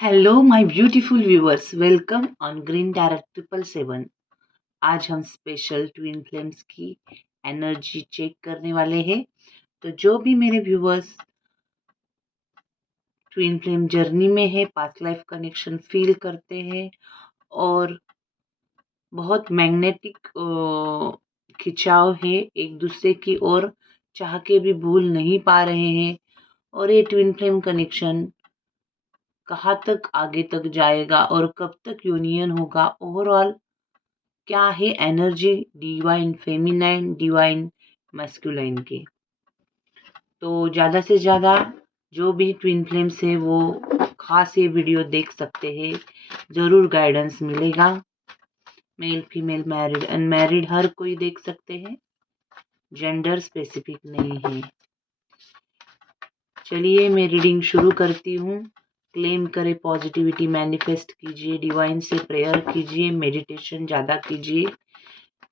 Hello my beautiful viewers, welcome on green direct 777। आज हम special twin flames की energy check करने वाले हैं। तो जो भी मेरे व्यूअर्स ट्विन फ्लेम जर्नी में है, पास्ट लाइफ कनेक्शन फील करते हैं और बहुत मैग्नेटिक खिंचाव है एक दूसरे की ओर, चाह के भी भूल नहीं पा रहे हैं, और ये ट्विन फ्लेम कनेक्शन कहाँ तक आगे तक जाएगा और कब तक यूनियन होगा, ओवरऑल क्या है energy divine feminine divine masculine की। तो ज़्यादा से ज़्यादा जो भी ट्विन फ्लेम्स है वो खास ये वीडियो देख सकते हैं, ज़रूर गाइडेंस मिलेगा। मेल फीमेल मैरिड अनमैरिड हर कोई देख सकते हैं, जेंडर स्पेसिफिक नहीं है। चलिए मैं रीडिंग शुरू करती हूँ। क्लेम करें पॉजिटिविटी, मैनिफेस्ट कीजिए, डिवाइन से प्रेयर कीजिए, मेडिटेशन ज़्यादा कीजिए।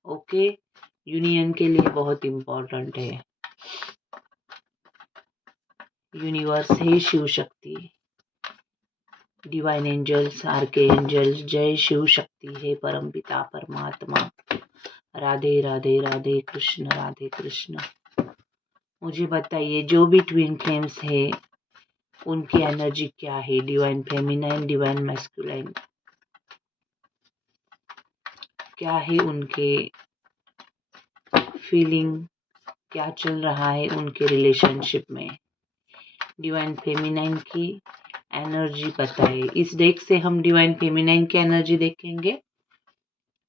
ओके, यूनियन के लिए बहुत इम्पोर्टेंट है। यूनिवर्स है Shiv Shakti, divine angels, आर्के angels, जय शिव शक्ति है परमपिता परमात्मा। राधे राधे राधे कृष्ण, राधे कृष्ण। मुझे बताइए जो भी ट्विन फ्लेम्स है उनकी एनर्जी क्या है, डिवाइन फेमिनाइन डिवाइन मैस्कुलाइन, क्या है उनके फीलिंग, क्या चल रहा है उनके रिलेशनशिप में। डिवाइन फेमिनाइन की एनर्जी बताइए। इस डेक से हम डिवाइन फेमिनाइन की एनर्जी देखेंगे,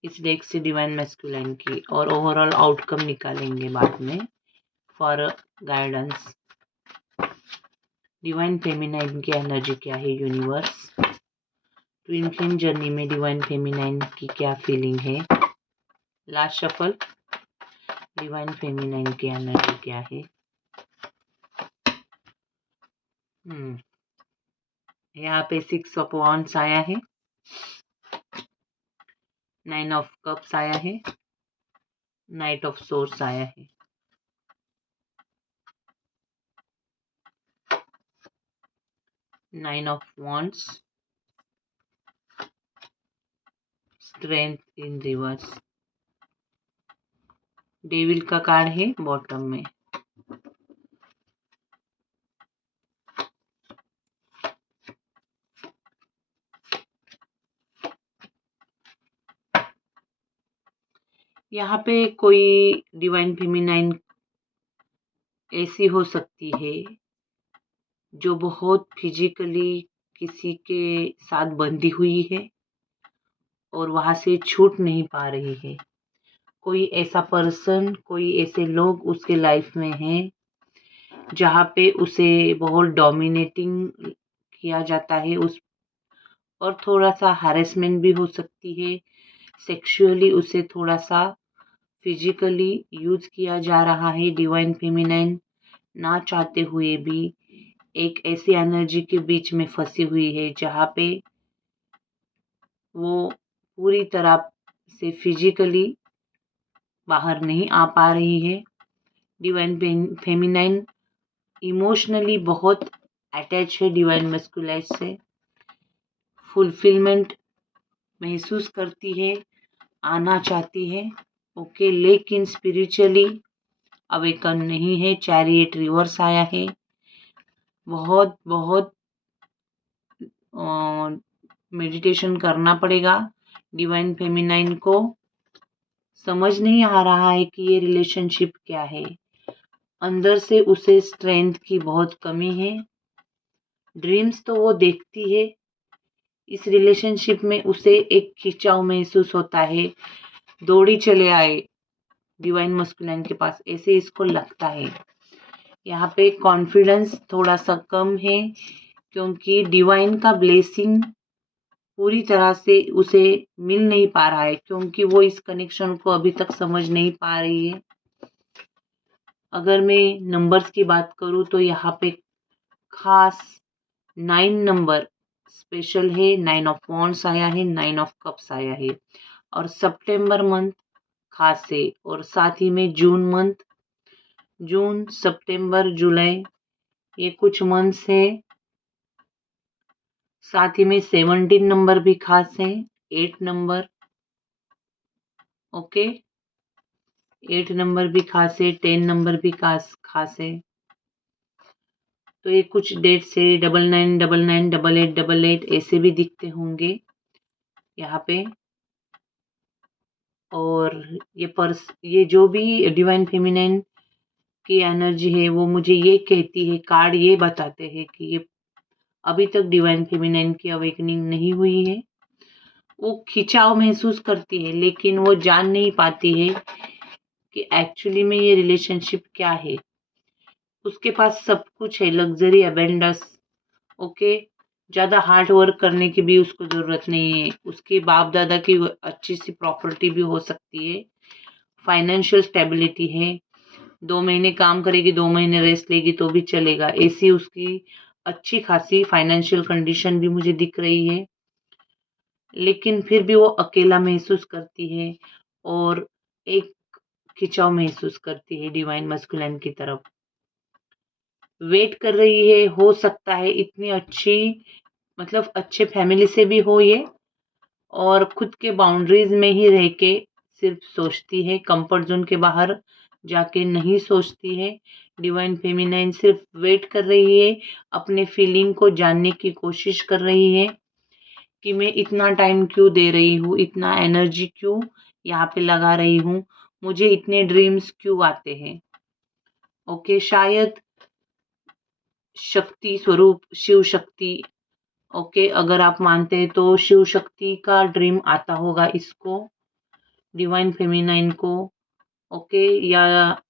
इस डेक से डिवाइन मैस्कुलाइन की, और ओवरऑल आउटकम निकालेंगे बाद में फॉर गाइडेंस। डिवाइन फेमिनाइन की एनर्जी क्या है यूनिवर्स, ट्विन फ्लेम जर्नी में डिवाइन फेमिनाइन की क्या फीलिंग है। लास्ट शफल, डिवाइन फेमिनाइन की एनर्जी क्या है। यहाँ पे 6 ऑफ वॉन्ड्स आया है, 9 ऑफ कप्स आया है, नाइट ऑफ सोर्स आया है। Nine of wands, strength in reverse, devil का कार्ड है बॉटम में। यहाँ पे कोई डिवाइन फेमिनाइन ऐसी हो सकती है जो बहुत फिजिकली किसी के साथ बंधी हुई है और वहां से छूट नहीं पा रही है। कोई ऐसा पर्सन, कोई ऐसे लोग उसके लाइफ में हैं जहाँ पे उसे बहुत डोमिनेटिंग किया जाता है, उस और थोड़ा सा हैरेसमेंट भी हो सकती है। सेक्सुअली उसे थोड़ा सा फिजिकली यूज किया जा रहा है। डिवाइन फेमिनाइन ना चाहते हुए भी एक ऐसी एनर्जी के बीच में फंसी हुई है जहाँ पे वो पूरी तरह से फिजिकली बाहर नहीं आ पा रही है। डिवाइन फेमिनाइन इमोशनली बहुत अटैच है डिवाइन मैस्कुलाइन से, फुलफिलमेंट महसूस करती है, आना चाहती है। ओके, लेकिन स्पिरिचुअली अवेकन नहीं है। चैरियट रिवर्स आया है। बहुत बहुत मेडिटेशन करना पड़ेगा। डिवाइन फेमिनाइन को समझ नहीं आ रहा है कि ये रिलेशनशिप क्या है। अंदर से उसे स्ट्रेंथ की बहुत कमी है। ड्रीम्स तो वो देखती है, इस रिलेशनशिप में उसे एक खिंचाव महसूस होता है, दौड़ी चले आए डिवाइन मस्कुलाइन के पास, ऐसे इसको लगता है। यहाँ पे कॉन्फिडेंस थोड़ा सा कम है क्योंकि डिवाइन का ब्लेसिंग पूरी तरह से उसे मिल नहीं पा रहा है, क्योंकि वो इस कनेक्शन को अभी तक समझ नहीं पा रही है। अगर मैं नंबर्स की बात करूँ तो यहाँ पे खास 9 नंबर स्पेशल है। 9 ऑफ वॉन्ड्स आया है, 9 ऑफ कप्स आया है, और सितंबर मंथ खास है, और साथ ही में जून मंथ, जून सितंबर जुलाई, ये कुछ मंथ्स है साथ ही में 17 नंबर भी खास है, 8 नंबर, ओके, 8 नंबर भी खास है, 10 नंबर भी खास है। तो ये कुछ डेट से 99, 99, 88, 88 ऐसे भी दिखते होंगे यहाँ पे। और ये जो भी डिवाइन फेमिनाइन की एनर्जी है वो मुझे ये कहती है, कार्ड ये बताते हैं कि ये अभी तक डिवाइन फेमिनाइन की अवेकनिंग नहीं हुई है। वो खिंचाव महसूस करती है लेकिन वो जान नहीं पाती है कि एक्चुअली में ये रिलेशनशिप क्या है। उसके पास सब कुछ है, लग्जरी, अबेंडेंस, ओके, ज़्यादा हार्ड वर्क करने की भी उसको ज़रूरत नहीं है। उसके बाप दादा की अच्छी सी प्रॉपर्टी भी हो सकती है, फाइनेंशियल स्टेबिलिटी है, 2 महीने काम करेगी, 2 महीने रेस्ट लेगी तो भी चलेगा, ऐसी उसकी अच्छी खासी फाइनेंशियल कंडीशन भी मुझे दिख रही है। लेकिन फिर भी वो अकेला महसूस करती है और एक खिंचाव महसूस करती है डिवाइन मस्कुलिन की तरफ। वेट कर रही है, हो सकता है इतनी अच्छी, मतलब अच्छे फैमिली से भी हो ये, और खुद के बाउंड्रीज में ही रह के सिर्फ सोचती है, कंफर्ट जोन के बाहर जाके नहीं सोचती है। डिवाइन फेमिनाइन सिर्फ वेट कर रही है, अपने फीलिंग को जानने की कोशिश कर रही है कि मैं इतना टाइम क्यों दे रही हूँ, इतना एनर्जी क्यों यहाँ पे लगा रही हूँ, मुझे इतने ड्रीम्स क्यों आते हैं। ओके, शायद शक्ति स्वरूप शिव शक्ति, ओके, अगर आप मानते हैं तो शिव शक्ति का ड्रीम आता होगा इसको, डिवाइन फेमिनाइन को, ओके, या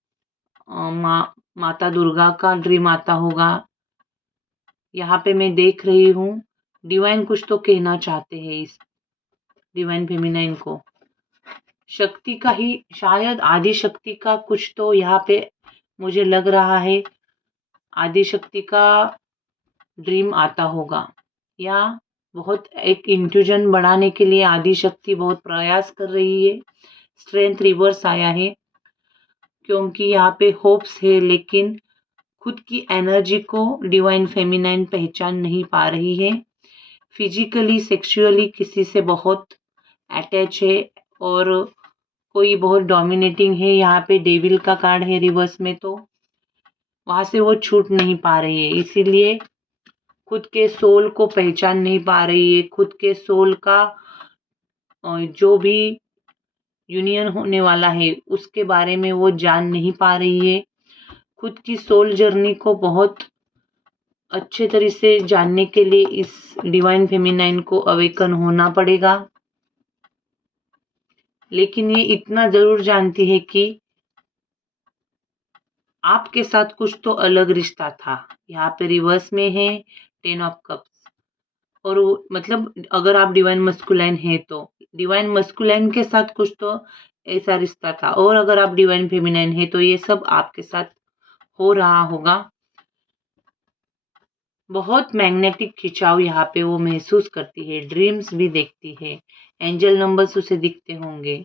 माता दुर्गा का ड्रीम आता होगा। यहाँ पे मैं देख रही हूँ डिवाइन कुछ तो कहना चाहते हैं इस डिवाइन फेमिनाइन को, शक्ति का ही, शायद आदि शक्ति का कुछ तो यहाँ पे मुझे लग रहा है, आदि शक्ति का ड्रीम आता होगा, या बहुत एक इंट्यूजन बढ़ाने के लिए आदि शक्ति बहुत प्रयास कर रही है। स्ट्रेंथ रिवर्स आया है क्योंकि यहाँ पे होप्स है लेकिन खुद की एनर्जी को डिवाइन फेमिनाइन पहचान नहीं पा रही है। फिजिकली सेक्सुअली किसी से बहुत अटैच है और कोई बहुत डोमिनेटिंग है। यहाँ पे डेविल का कार्ड है रिवर्स में, तो वहां से वो छूट नहीं पा रही है, इसीलिए खुद के सोल को पहचान नहीं पा रही है। खुद के सोल का जो भी यूनियन होने वाला है उसके बारे में वो जान नहीं पा रही है। खुद की सोल जर्नी को बहुत अच्छे तरह से जानने के लिए इस डिवाइन फेमिनाइन को अवेकन होना पड़ेगा। लेकिन ये इतना जरूर जानती है कि आपके साथ कुछ तो अलग रिश्ता था। यहाँ पे रिवर्स में है 10 ऑफ कप्स, और मतलब अगर आप डिवाइन मस्कुलाइन है तो डिवाइन मस्कुलाइन के साथ कुछ तो ऐसा रिश्ता था, और अगर आप डिवाइन फेमिनाइन है तो ये सब आपके साथ हो रहा होगा। बहुत मैग्नेटिक खिंचाव यहाँ पे वो महसूस करती है, ड्रीम्स भी देखती है, एंजल नंबर्स उसे दिखते होंगे,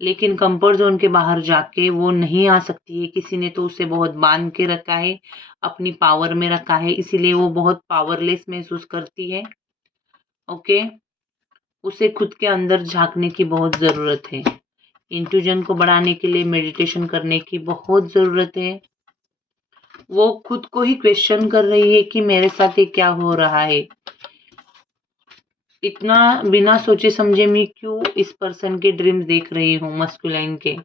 लेकिन कंफर्ट जोन के बाहर जाके वो नहीं आ सकती है। किसी ने तो उसे बहुत बांध के रखा है, अपनी पावर में रखा है, इसीलिए वो बहुत पावरलेस महसूस करती है। ओके, उसे खुद के अंदर झांकने की बहुत ज़रूरत है। इंट्यूजन को बढ़ाने के लिए मेडिटेशन करने की बहुत ज़रूरत है। वो खुद को ही क्वेश्चन कर रही है कि मेरे साथ ये क्या हो रहा है, इतना बिना सोचे समझे मैं क्यों इस पर्सन के ड्रीम्स देख रही हूँ मस्कुलाइन के।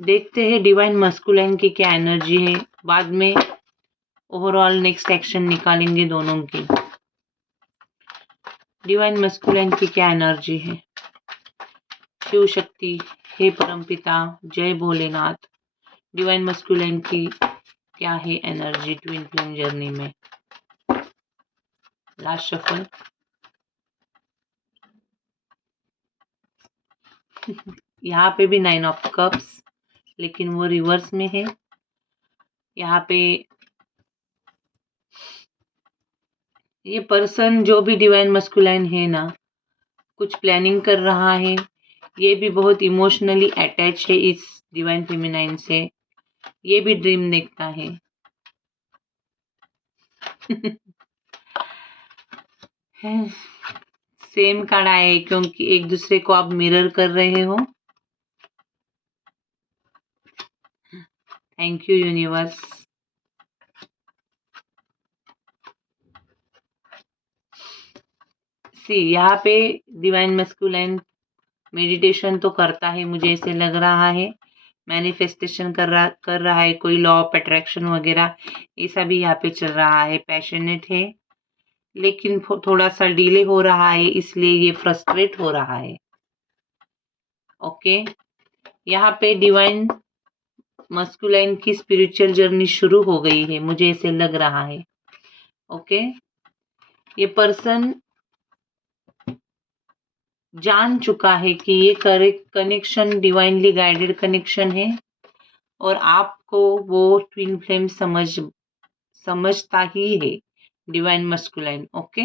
देखते हैं डिवाइन मस्कुलाइन की क्या एनर्जी है, बाद में ओवरऑल नेक्स्ट एक्शन निकालेंगे दोनों की। डिवाइन मस्कुलाइन की क्या एनर्जी है, शिव शक्ति, हे परमपिता, जय भोलेनाथ, डिवाइन मस्कुलाइन की क्या है एनर्जी ट्विन फ्लेम जर्नी में। Last shuffle. यहाँ पे भी 9 ऑफ कप्स, लेकिन वो रिवर्स में है। यहाँ पे ये पर्सन जो भी डिवाइन मस्कुलाइन है ना, कुछ प्लानिंग कर रहा है। ये भी बहुत इमोशनली अटैच है इस डिवाइन फेमिनाइन से। ये भी ड्रीम देखता है। है सेम कार्ड आया है क्योंकि एक दूसरे को आप मिरर कर रहे हो। Thank you universe. सी यहाँ पे डिवाइन मस्कुलाइन मेडिटेशन तो करता है, मुझे ऐसे लग रहा है। मैनिफेस्टेशन कर रहा है, कोई लॉ ऑफ अट्रैक्शन वगैरह ऐसा भी यहाँ पे चल रहा है। पैशनेट है लेकिन थोड़ा सा डिले हो रहा है, इसलिए ये फ्रस्ट्रेट हो रहा है। ओके, यहाँ पे डिवाइन मस्कुलाइन की स्पिरिचुअल जर्नी शुरू हो गई है, मुझे ऐसे लग रहा है। ओके, ये पर्सन जान चुका है कि ये कनेक्शन डिवाइनली गाइडेड कनेक्शन है और आपको वो ट्विन फ्लेम समझता ही है divine masculine. Okay,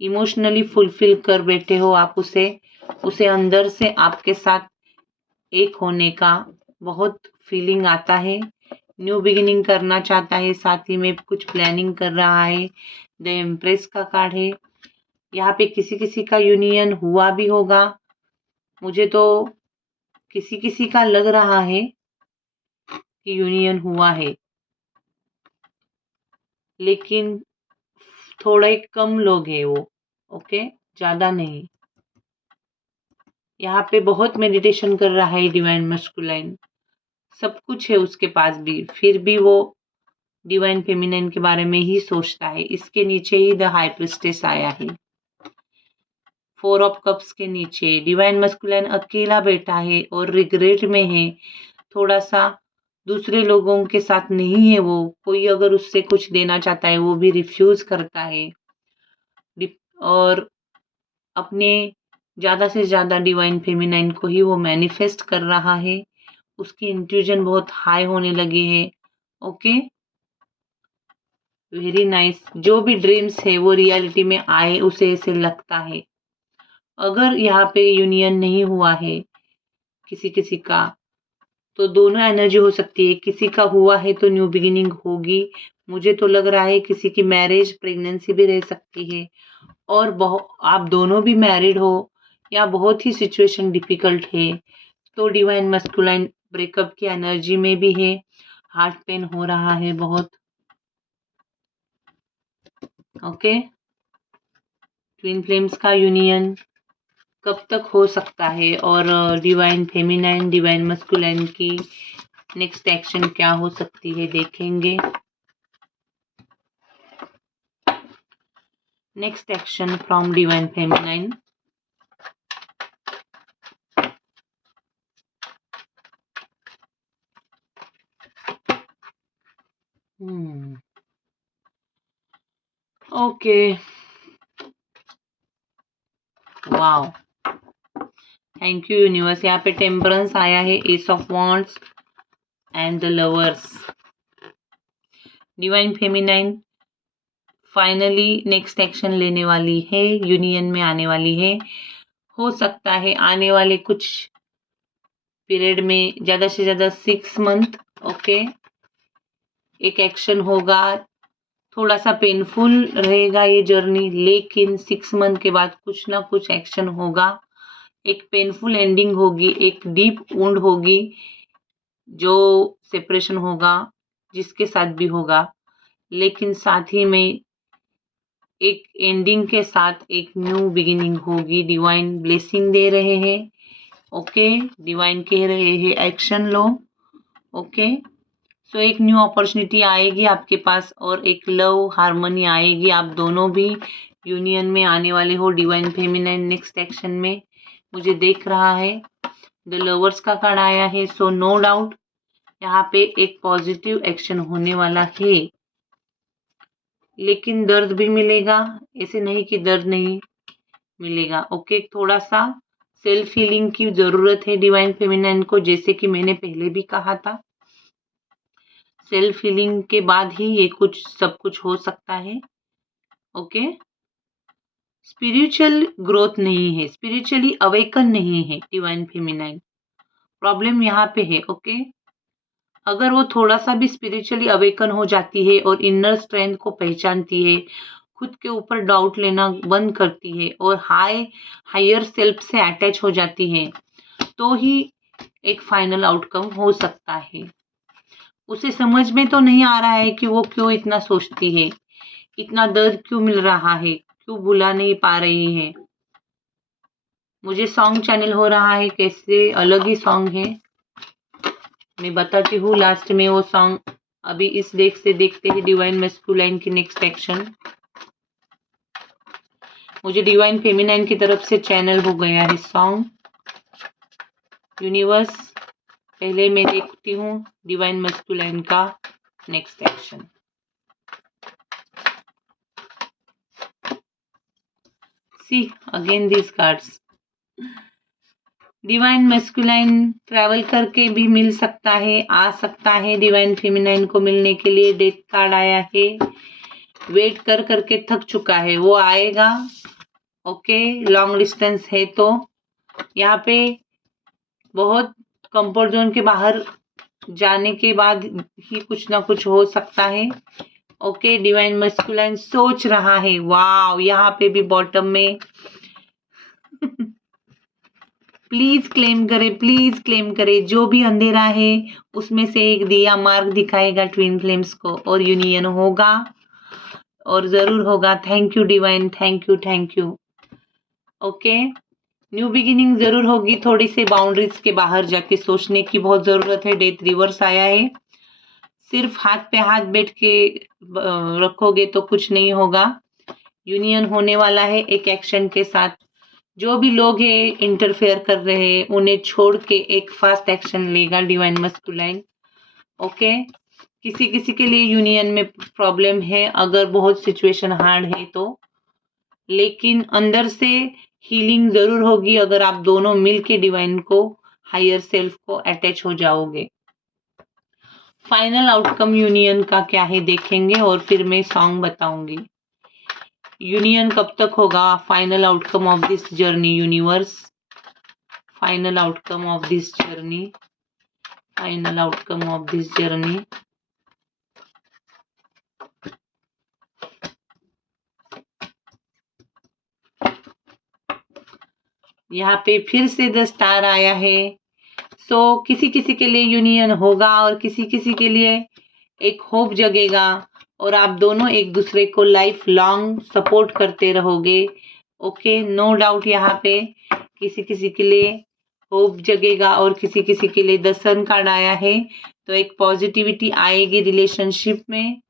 emotionally fulfil कर बैठे हो आप उसे अंदर से आपके साथ एक होने का बहुत फीलिंग आता है। न्यू बिगिनिंग करना चाहता है, साथ ही में कुछ प्लानिंग कर रहा है। द एम्प्रेस का कार्ड है। यहाँ पे किसी किसी का यूनियन हुआ भी होगा, मुझे तो किसी किसी का लग रहा है कि यूनियन हुआ है, लेकिन थोड़े कम लोग हैं वो। ओके, ज्यादा नहीं। यहाँ पे बहुत मेडिटेशन कर रहा है डिवाइन मस्कुलाइन, सब कुछ है उसके पास भी, फिर भी वो डिवाइन फेमिनाइन के बारे में ही सोचता है। इसके नीचे ही द हाई प्रिस्टेस आया है। 4 ऑफ कप्स के नीचे डिवाइन मस्कुलाइन अकेला बैठा है और रिग्रेट में है थोड़ा सा। दूसरे लोगों के साथ नहीं है वो, कोई अगर उससे कुछ देना चाहता है वो भी रिफ्यूज करता है और अपने ज्यादा से ज्यादा डिवाइन फेमिनाइन को ही वो मैनिफेस्ट कर रहा है। उसकी इंट्यूजन बहुत हाई होने लगी है। Okay, very nice. जो भी ड्रीम्स है वो रियलिटी में आए, उसे ऐसे लगता है। अगर यहाँ पे यूनियन नहीं हुआ है किसी किसी का, तो दोनों एनर्जी हो सकती है। किसी का हुआ है तो न्यू बिगिनिंग होगी। मुझे तो लग रहा है किसी की मैरिज प्रेगनेंसी भी रह सकती है और आप दोनों भी मैरिड हो या बहुत ही सिचुएशन डिफिकल्ट है, तो डिवाइन मस्कुलाइन ब्रेकअप की एनर्जी में भी है। हार्ट पेन हो रहा है बहुत। ओके, ट्विन फ्लेम्स का यूनियन कब तक हो सकता है और डिवाइन फेमिनाइन डिवाइन मस्कुलाइन की नेक्स्ट एक्शन क्या हो सकती है, देखेंगे। Next action from divine feminine. Okay, wow, thank you universe. यहाँ पे टेम्परेंस आया है, S of wands and the lovers. Divine feminine finally next action लेने वाली है, यूनियन में आने वाली है। हो सकता है आने वाले कुछ पीरियड में ज्यादा से ज्यादा 6 मंथ। ओके, एक एक्शन होगा। थोड़ा सा पेनफुल रहेगा ये जर्नी, लेकिन 6 मंथ के बाद कुछ ना कुछ एक्शन होगा। एक पेनफुल एंडिंग होगी, एक डीप वुंड होगी, जो सेपरेशन होगा जिसके साथ भी होगा, लेकिन साथ ही में एक एंडिंग के साथ एक न्यू बिगिनिंग होगी। डिवाइन ब्लेसिंग दे रहे हैं। ओके, डिवाइन कह रहे हैं एक्शन लो। ओके, सो एक न्यू अपॉर्चुनिटी आएगी आपके पास और एक लव हार्मनी आएगी। आप दोनों भी यूनियन में आने वाले हो डिवाइन फेमिनाइन नेक्स्ट एक्शन में, मुझे देख रहा है। द लवर्स का कार्ड आया है, सो नो डाउट यहाँ पे एक पॉजिटिव एक्शन होने वाला है, लेकिन दर्द भी मिलेगा, ऐसे नहीं कि दर्द नहीं मिलेगा। ओके, थोड़ा सा सेल्फ हीलिंग की जरूरत है डिवाइन फेमिनाइन को, जैसे कि मैंने पहले भी कहा था। सेल्फ हीलिंग के बाद ही ये सब कुछ हो सकता है। ओके, स्पिरिचुअल ग्रोथ नहीं है, स्पिरिचुअली अवेकन नहीं है डिवाइन फेमिनाइन, प्रॉब्लम यहाँ पे है। ओके, अगर वो थोड़ा सा भी स्पिरिचुअली अवेकन हो जाती है और इनर स्ट्रेंथ को पहचानती है खुद के ऊपर डाउट लेना बंद करती है और हायर सेल्फ से अटैच हो जाती है, तो ही एक फाइनल आउटकम हो सकता है। उसे समझ में तो नहीं आ रहा है कि वो क्यों इतना सोचती है, इतना दर्द क्यों मिल रहा है, क्यों भुला नहीं पा रही है। मुझे सॉन्ग चैनल हो रहा है, कैसे अलग ही सॉन्ग है, मैं बताती हूँ लास्ट में वो सॉन्ग। अभी इस देख से देखते हैं डिवाइन मैस्कुलाइन की नेक्स्ट एक्शन। मुझे डिवाइन फेमिनाइन की तरफ से चैनल हो गया है सॉन्ग। यूनिवर्स, पहले मैं देखती हूँ डिवाइन मैस्कुलाइन का next action. See again this cards. Divine masculine travel करके भी मिल सकता है, आ सकता है डिवाइन फेमिनाइन को मिलने के लिए। डेथ कार्ड आया है, वेट कर करके थक चुका है, वो आएगा। ओके, लॉन्ग डिस्टेंस है तो यहाँ पे बहुत कंफर्ट जोन के बाहर जाने के बाद ही कुछ ना कुछ हो सकता है। ओके, डिवाइन मैस्कुलाइन सोच रहा है। वाव, यहाँ पे भी बॉटम में प्लीज क्लेम करे, प्लीज क्लेम करे। जो भी अंधेरा है उसमें से एक दिया मार्ग दिखाएगा ट्विन फ्लेम्स को, और यूनियन होगा, और जरूर होगा। Thank you divine, thank you, thank you. Okay, new beginning जरूर होगी। थोड़ी सी बाउंड्रीज के बाहर जाके सोचने की बहुत जरूरत है। डेथ रिवर्स आया है, सिर्फ हाथ पे हाथ बैठ के रखोगे तो कुछ नहीं होगा। यूनियन होने वाला है एक एक्शन के साथ। जो भी लोग हैं इंटरफेयर कर रहे हैं उन्हें छोड़ के एक फास्ट एक्शन लेगा डिवाइन मैस्कुलाइन। ओके, किसी किसी के लिए यूनियन में प्रॉब्लम है अगर बहुत सिचुएशन हार्ड है तो, लेकिन अंदर से हीलिंग जरूर होगी अगर आप दोनों मिलके डिवाइन को, हायर सेल्फ को अटैच हो जाओगे। फाइनल आउटकम यूनियन का क्या है देखेंगे और फिर मैं सॉन्ग बताऊंगी। यूनियन कब तक होगा? Final outcome of this journey universe, final outcome of this journey, final outcome of this journey. यहाँ पे फिर से द स्टार आया है। सो किसी किसी के लिए यूनियन होगा और किसी किसी के लिए एक होप जगेगा, और आप दोनों एक दूसरे को लाइफ लॉन्ग सपोर्ट करते रहोगे। ओके, नो डाउट यहाँ पे किसी किसी के लिए होप जगेगा और किसी किसी के लिए द सन कार्ड आया है, तो एक पॉजिटिविटी आएगी रिलेशनशिप में।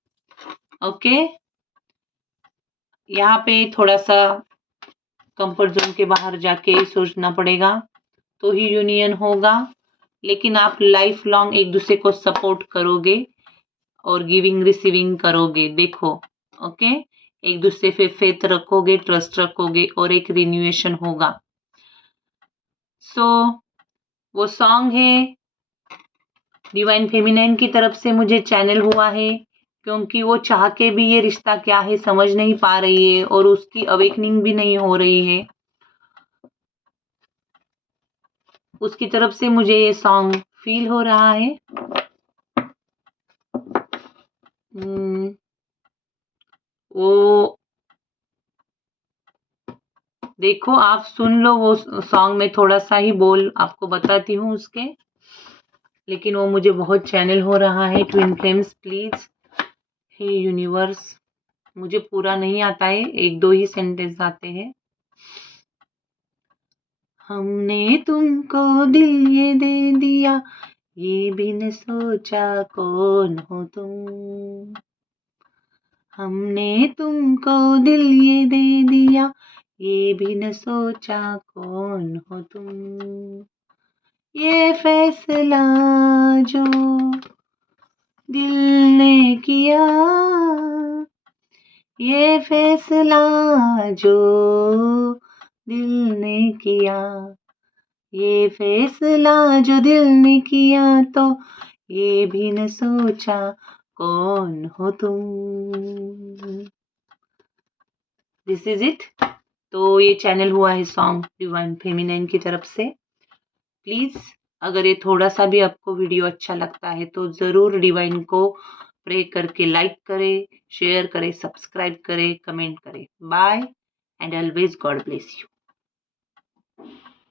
ओके, यहाँ पे थोड़ा सा कंफर्ट जोन के बाहर जाके सोचना पड़ेगा तो ही यूनियन होगा, लेकिन आप लाइफ लॉन्ग एक दूसरे को सपोर्ट करोगे और गिविंग रिसीविंग करोगे। देखो, ओके, एक दूसरे पे फेथ रखोगे, ट्रस्ट रखोगे और एक रिन्यूएशन होगा। सो वो सॉन्ग है डिवाइन फेमिनाइन की तरफ से मुझे चैनल हुआ है, क्योंकि वो चाह के भी ये रिश्ता क्या है समझ नहीं पा रही है और उसकी अवेकनिंग भी नहीं हो रही है। उसकी तरफ से मुझे ये सॉन्ग फील हो रहा है। वो देखो, आप सुन लो वो सॉन्ग में थोड़ा सा ही बोल आपको बताती हूँ उसके, लेकिन वो मुझे बहुत चैनल हो रहा है। Twin flames please, hey universe, मुझे पूरा नहीं आता है, एक दो ही सेंटेंस आते हैं। हमने तुमको दिल ये दे दिया, ये भी न सोचा कौन हो तुम। हमने तुमको दिल ये दे दिया, ये भी न सोचा कौन हो तुम। ये फैसला जो दिल ने किया, ये फैसला जो दिल ने किया, ये फैसला जो दिल ने किया, तो ये भी न सोचा कौन हो तुम। This is it. तो ये चैनल हुआ है सॉन्ग डिवाइन फेमिनाइन की तरफ से। प्लीज, अगर ये थोड़ा सा भी आपको वीडियो अच्छा लगता है तो जरूर डिवाइन को प्रे करके लाइक करें, शेयर करें, सब्सक्राइब करें, कमेंट करें। Bye and always God bless you.